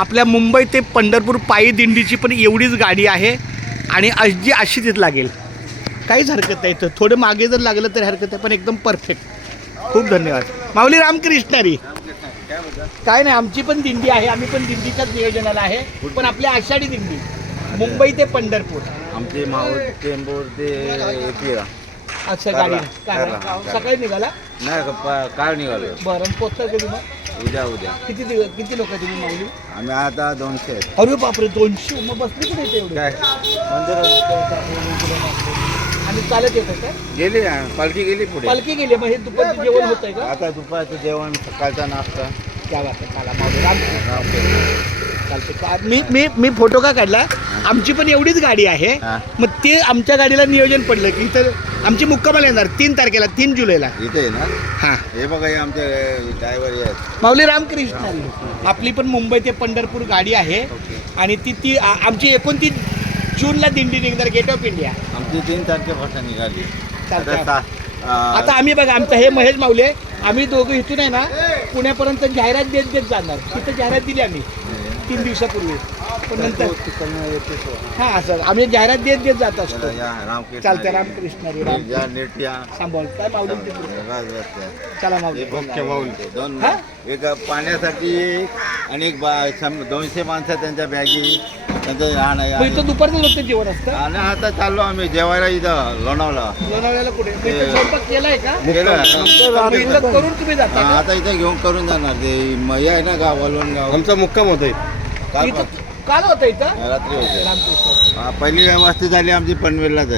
आपल्या मुंबई ते पंढरपूर पायी दिंडीची पण एवढीच गाडी आहे आणि जी अशी तिथं लागेल काहीच हरकत नाही. थोडं मागे जर लागलं तरी हरकत आहे, पण एकदम परफेक्ट. खूप धन्यवाद माऊली. रामकृष्णारी. काय नाही, आमची पण दिंडी आहे, आम्ही पण दिंडीच्याच नियोजनाला आहे, पण आपली आषाढी दिंडी मुंबई ते पंढरपूर. आमचे मावळ चेंबूर ते येते. अच्छा, गाडी सकाळी निघाला नाही काल निघालो. बरं, पोचता कधी मग? उद्या. किती लोक तुम्ही माऊली? आम्ही आता 200 आहेत. अरे बापरे, 200. मग बसली कुठे येते एवढे? काय आणि चालत येतं काय? गेली पालखी गेली पुढे. पालखी गेली. मग हे दुपारचं जेवण होत आहे का? आता दुपारचं जेवण, सकाळचा नाश्ता. क्या बात आहे. चला माऊली. चालते. मी फोटो का काढला? आमची पण एवढीच गाडी आहे. मग ते आमच्या गाडीला नियोजन पडलं की इथं आमची मुक्कामाला येणार 3 तारखेला, 3 जुलैला. इथे ना. हां, हे बघा, हे आमचे ड्रायव्हर आहेत. माऊली. रामकृष्ण. आपली पण मुंबई ते पंढरपूर गाडी आहे आणि ती आमची 29 जूनला दिंडी निघणार, गेट ऑफ इंडिया. आमची 3 तारखेपासून निघाली. आता आम्ही बघा, आमचं हे महेश माऊले, आम्ही दोघं इथून आहे ना पुण्यापर्यंत जाहिरात देत जाणार. तिथं जाहिरात दिली आम्ही 3 दिवसापूर्वी, पण नंतर हां सर आम्ही जाहिरात देत जात असतो. चालते. रामकृष्णारी. सांभाळ काय माऊली. चला माऊली. दोन एक पाण्यासाठी आणि एक 200 माणसं त्यांच्या बॅगी त्यांचं राहणं. इथं दुपारचं होतं जेवण असतं. आणि आता चाललो आम्ही जेवायला इथं लोणावळ्याला. कुठे स्वयंपाक केलाय का? केलं. करून तुम्ही जाता? आता इथं घेऊन करून जाणार. ते मया आहे ना गावालून गाव. आमचा मुक्काम होतोय. काल होतं इथं. रात्री होते. रामकृष्ण. पहिली व्यवस्था झाली आमची पनवेलला.